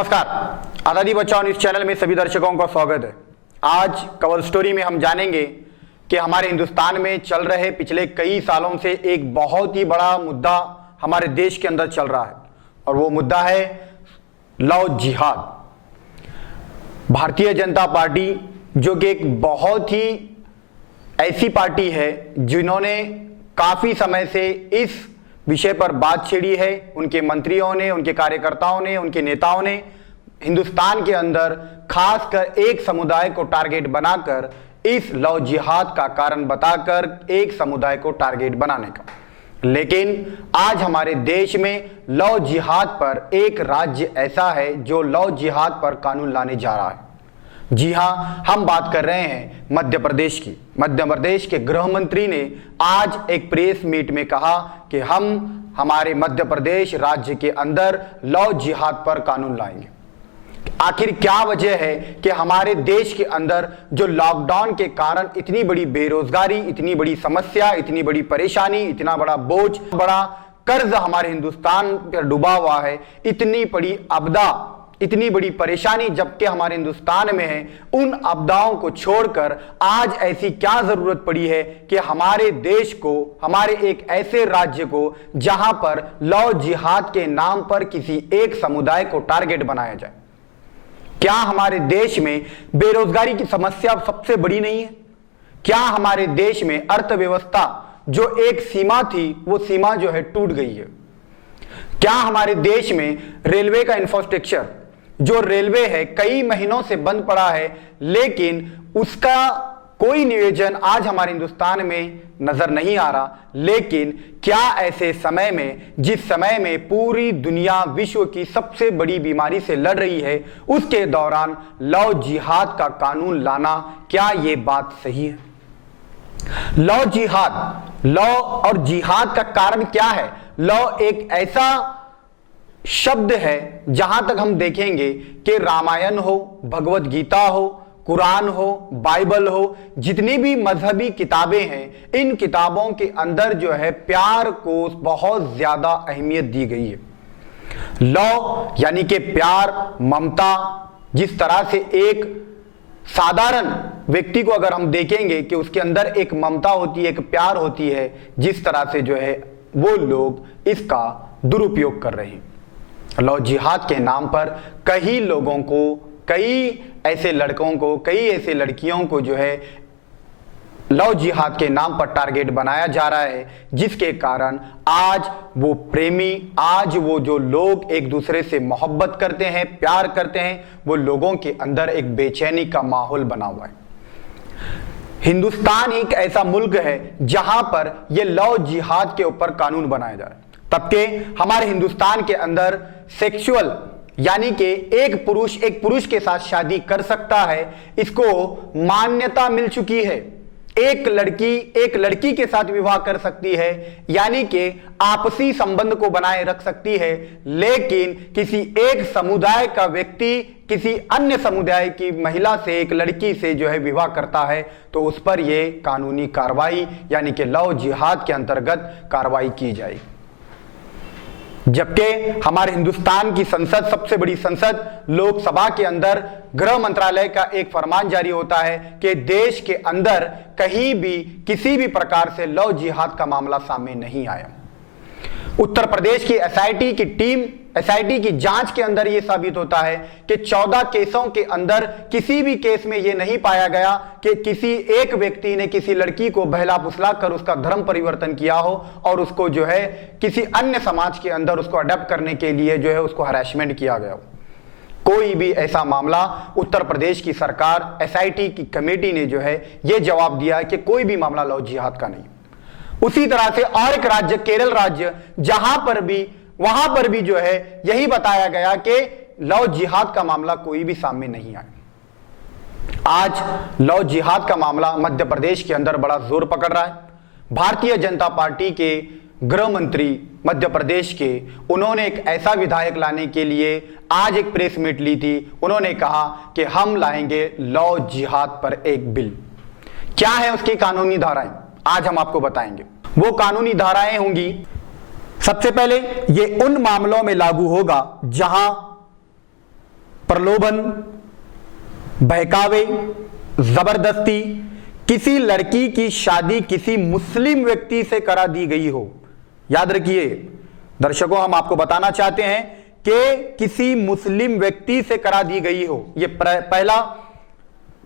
नमस्कार, आज़ादी बचाओ न्यूज़ चैनल में सभी दर्शकों का स्वागत है। आज कवर स्टोरी में हम जानेंगे कि हमारे हिंदुस्तान में चल रहे पिछले कई सालों से एक बहुत ही बड़ा मुद्दा हमारे देश के अंदर चल रहा है और वो मुद्दा है लव जिहाद। भारतीय जनता पार्टी जो कि एक बहुत ही ऐसी पार्टी है जिन्होंने काफ़ी समय से इस विषय पर बात छेड़ी है, उनके मंत्रियों ने, उनके कार्यकर्ताओं ने, उनके नेताओं ने हिंदुस्तान के अंदर खासकर एक समुदाय को टारगेट बनाकर इस लव जिहाद का कारण बताकर एक समुदाय को टारगेट बनाने का। लेकिन आज हमारे देश में लव जिहाद पर एक राज्य ऐसा है जो लव जिहाद पर कानून लाने जा रहा है। जी हां, हम बात कर रहे हैं मध्य प्रदेश की। मध्य प्रदेश के गृह मंत्री ने आज एक प्रेस मीट में कहा कि हम हमारे मध्य प्रदेश राज्य के अंदर लव जिहाद पर कानून लाएंगे। आखिर क्या वजह है कि हमारे देश के अंदर जो लॉकडाउन के कारण इतनी बड़ी बेरोजगारी, इतनी बड़ी समस्या, इतनी बड़ी परेशानी, इतना बड़ा बोझ, बड़ा कर्ज हमारे हिंदुस्तान पर डूबा हुआ है, इतनी बड़ी आपदा, इतनी बड़ी परेशानी जबकि हमारे हिंदुस्तान में है, उन आपदाओं को छोड़कर आज ऐसी क्या जरूरत पड़ी है कि हमारे देश को, हमारे एक ऐसे राज्य को जहां पर लव जिहाद के नाम पर किसी एक समुदाय को टारगेट बनाया जाए। क्या हमारे देश में बेरोजगारी की समस्या सबसे बड़ी नहीं है? क्या हमारे देश में अर्थव्यवस्था जो एक सीमा थी वो सीमा जो है टूट गई है? क्या हमारे देश में रेलवे का इंफ्रास्ट्रक्चर, जो रेलवे है, कई महीनों से बंद पड़ा है, लेकिन उसका कोई नियोजन आज हमारे हिंदुस्तान में नजर नहीं आ रहा। लेकिन क्या ऐसे समय में, जिस समय में पूरी दुनिया विश्व की सबसे बड़ी बीमारी से लड़ रही है, उसके दौरान लव जिहाद का कानून लाना, क्या यह बात सही है? लव जिहाद, लव और जिहाद का कारण क्या है? लव एक ऐसा शब्द है, जहां तक हम देखेंगे कि रामायण हो, भगवत गीता हो, कुरान हो, बाइबल हो, जितनी भी मजहबी किताबें हैं, इन किताबों के अंदर जो है प्यार को बहुत ज्यादा अहमियत दी गई है। लव यानी कि प्यार, ममता, जिस तरह से एक साधारण व्यक्ति को अगर हम देखेंगे कि उसके अंदर एक ममता होती है, एक प्यार होती है, जिस तरह से जो है वो लोग इसका दुरुपयोग कर रहे हैं। लव जिहाद के नाम पर कई लोगों को, कई ऐसे लड़कों को, कई ऐसे लड़कियों को जो है लव जिहाद के नाम पर टारगेट बनाया जा रहा है, जिसके कारण आज वो प्रेमी, आज वो जो लोग एक दूसरे से मोहब्बत करते हैं, प्यार करते हैं, वो लोगों के अंदर एक बेचैनी का माहौल बना हुआ है। हिंदुस्तान एक ऐसा मुल्क है जहां पर यह लव जिहाद के ऊपर कानून बनाया जा रहा है। तब के हमारे हिंदुस्तान के अंदर सेक्सुअल यानी कि एक पुरुष के साथ शादी कर सकता है, इसको मान्यता मिल चुकी है। एक लड़की के साथ विवाह कर सकती है, यानी कि आपसी संबंध को बनाए रख सकती है। लेकिन किसी एक समुदाय का व्यक्ति किसी अन्य समुदाय की महिला से, एक लड़की से जो है विवाह करता है, तो उस पर यह कानूनी कार्रवाई यानी कि लव जिहाद के अंतर्गत कार्रवाई की जाएगी। जबकि हमारे हिंदुस्तान की संसद, सबसे बड़ी संसद लोकसभा के अंदर गृह मंत्रालय का एक फरमान जारी होता है कि देश के अंदर कहीं भी किसी भी प्रकार से लव जिहाद का मामला सामने नहीं आया। उत्तर प्रदेश की एसआईटी की जांच के अंदर यह साबित होता है कि 14 केसों के अंदर किसी भी केस में यह नहीं पाया गया कि किसी एक व्यक्ति ने किसी लड़की को बहला फुसला कर उसका धर्म परिवर्तन किया हो और उसको जो है किसी अन्य समाज के अंदर उसको अडॉप्ट करने के लिए जो है उसको हरासमेंट किया गया हो। कोई भी ऐसा मामला उत्तर प्रदेश की सरकार, एसआईटी की कमेटी ने जो है यह जवाब दिया कि कोई भी मामला लव जिहाद का नहीं। उसी तरह से और एक राज्य, केरल राज्य, वहां पर भी जो है यही बताया गया कि लव जिहाद का मामला कोई भी सामने नहीं आया। आज लव जिहाद का मामला मध्य प्रदेश के अंदर बड़ा जोर पकड़ रहा है। भारतीय जनता पार्टी के गृह मंत्री मध्य प्रदेश के, उन्होंने एक ऐसा विधायक लाने के लिए आज एक प्रेस मीट ली थी। उन्होंने कहा कि हम लाएंगे लव जिहाद पर एक बिल। क्या है उसकी कानूनी धाराएं, आज हम आपको बताएंगे। वो कानूनी धाराएं होंगी, सबसे पहले ये उन मामलों में लागू होगा जहां प्रलोभन, बहकावे, जबरदस्ती किसी लड़की की शादी किसी मुस्लिम व्यक्ति से करा दी गई हो। याद रखिए दर्शकों, हम आपको बताना चाहते हैं कि किसी मुस्लिम व्यक्ति से करा दी गई हो, यह पहला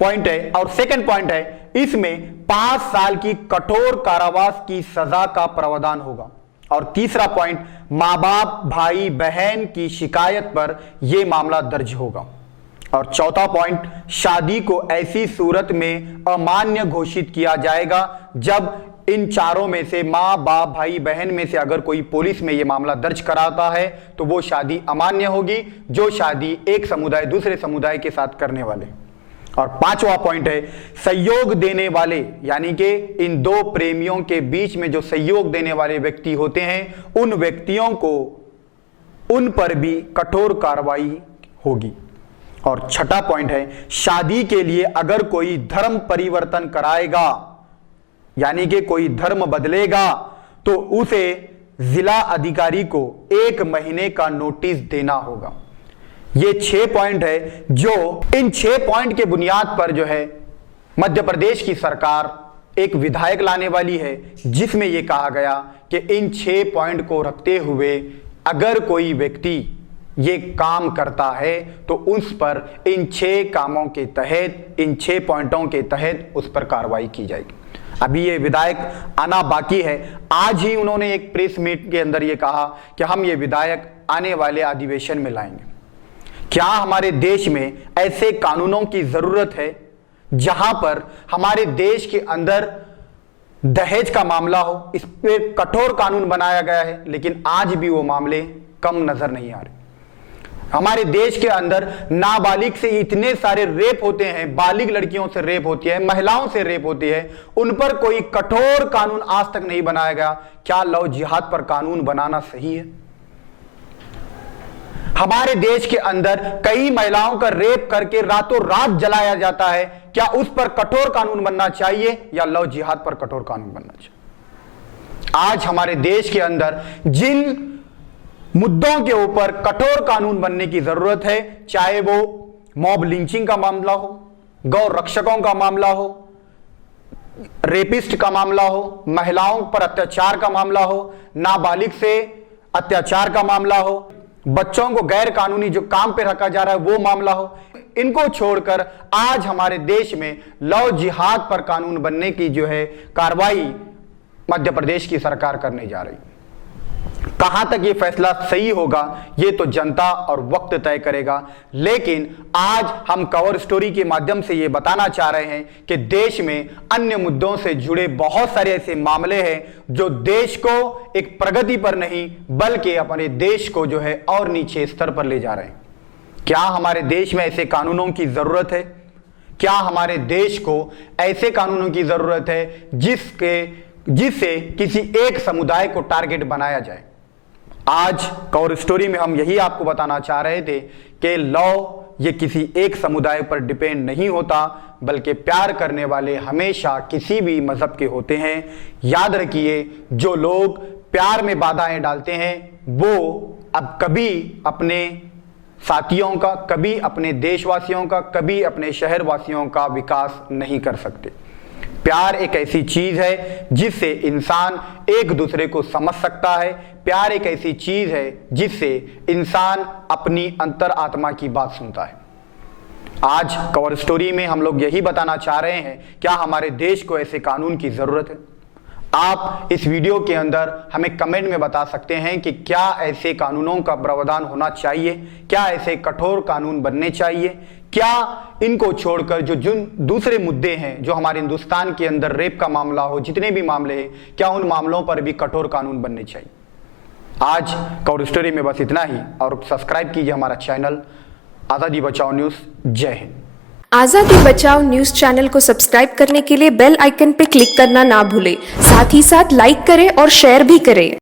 पॉइंट है। और सेकंड पॉइंट है, इसमें 5 साल की कठोर कारावास की सजा का प्रावधान होगा। और तीसरा पॉइंट, मां बाप, भाई बहन की शिकायत पर यह मामला दर्ज होगा। और चौथा पॉइंट, शादी को ऐसी सूरत में अमान्य घोषित किया जाएगा जब इन चारों में से मां बाप, भाई बहन में से अगर कोई पुलिस में यह मामला दर्ज कराता है तो वो शादी अमान्य होगी, जो शादी एक समुदाय दूसरे समुदाय के साथ करने वाले। और पांचवा पॉइंट है, सहयोग देने वाले, यानी कि इन दो प्रेमियों के बीच में जो सहयोग देने वाले व्यक्ति होते हैं, उन व्यक्तियों को उन पर भी कठोर कार्रवाई होगी। और छठा पॉइंट है, शादी के लिए अगर कोई धर्म परिवर्तन कराएगा, यानी कि कोई धर्म बदलेगा, तो उसे जिला अधिकारी को 1 महीने का नोटिस देना होगा। ये 6 पॉइंट है, जो इन 6 पॉइंट के बुनियाद पर जो है मध्य प्रदेश की सरकार एक विधायक लाने वाली है, जिसमें यह कहा गया कि इन 6 पॉइंट को रखते हुए अगर कोई व्यक्ति ये काम करता है तो उस पर इन 6 कामों के तहत, इन 6 पॉइंटों के तहत उस पर कार्रवाई की जाएगी। अभी ये विधायक आना बाकी है। आज ही उन्होंने एक प्रेस मीट के अंदर ये कहा कि हम ये विधायक आने वाले अधिवेशन में लाएंगे। क्या हमारे देश में ऐसे कानूनों की जरूरत है जहां पर हमारे देश के अंदर दहेज का मामला हो, इस पे कठोर कानून बनाया गया है, लेकिन आज भी वो मामले कम नजर नहीं आ रहे। हमारे देश के अंदर नाबालिग से इतने सारे रेप होते हैं, बालिग लड़कियों से रेप होती है, महिलाओं से रेप होती है, उन पर कोई कठोर कानून आज तक नहीं बनाया गया। क्या लव जिहाद पर कानून बनाना सही है? हमारे देश के अंदर कई महिलाओं का रेप करके रातों रात जलाया जाता है, क्या उस पर कठोर कानून बनना चाहिए या लव जिहाद पर कठोर कानून बनना चाहिए? आज हमारे देश के अंदर जिन मुद्दों के ऊपर कठोर कानून बनने की जरूरत है, चाहे वो मॉब लिंचिंग का मामला हो, गौ रक्षकों का मामला हो, रेपिस्ट का मामला हो, महिलाओं पर अत्याचार का मामला हो, नाबालिग से अत्याचार का मामला हो, बच्चों को गैर कानूनी जो काम पे रखा जा रहा है वो मामला हो, इनको छोड़कर आज हमारे देश में लव जिहाद पर कानून बनने की जो है कार्रवाई मध्य प्रदेश की सरकार करने जा रही। कहां तक ये फैसला सही होगा ये तो जनता और वक्त तय करेगा, लेकिन आज हम कवर स्टोरी के माध्यम से ये बताना चाह रहे हैं कि देश में अन्य मुद्दों से जुड़े बहुत सारे ऐसे मामले हैं जो देश को एक प्रगति पर नहीं बल्कि अपने देश को जो है और नीचे स्तर पर ले जा रहे हैं। क्या हमारे देश में ऐसे कानूनों की जरूरत है? क्या हमारे देश को ऐसे कानूनों की जरूरत है जिससे किसी एक समुदाय को टारगेट बनाया जाए? आज कवर स्टोरी में हम यही आपको बताना चाह रहे थे कि लव ये किसी एक समुदाय पर डिपेंड नहीं होता, बल्कि प्यार करने वाले हमेशा किसी भी मजहब के होते हैं। याद रखिए, जो लोग प्यार में बाधाएं डालते हैं वो अब कभी अपने साथियों का, कभी अपने देशवासियों का, कभी अपने शहरवासियों का विकास नहीं कर सकते। प्यार एक ऐसी चीज है जिससे इंसान एक दूसरे को समझ सकता है। प्यार एक ऐसी चीज है जिससे इंसान अपनी अंतर आत्मा की बात सुनता है। आज कवर स्टोरी में हम लोग यही बताना चाह रहे हैं, क्या हमारे देश को ऐसे कानून की जरूरत है? आप इस वीडियो के अंदर हमें कमेंट में बता सकते हैं कि क्या ऐसे कानूनों का प्रावधान होना चाहिए, क्या ऐसे कठोर कानून बनने चाहिए, क्या इनको छोड़कर जो दूसरे मुद्दे हैं जो हमारे हिंदुस्तान के अंदर रेप का मामला हो, जितने भी मामले हैं, क्या उन मामलों पर भी कठोर कानून बनने चाहिए? आज कवर स्टोरी में बस इतना ही, और सब्सक्राइब कीजिए हमारा चैनल आज़ादी बचाओ न्यूज़। जय हिंद। आज़ादी बचाओ न्यूज चैनल को सब्सक्राइब करने के लिए बेल आइकन पर क्लिक करना ना भूलें। साथ ही साथ लाइक करें और शेयर भी करें।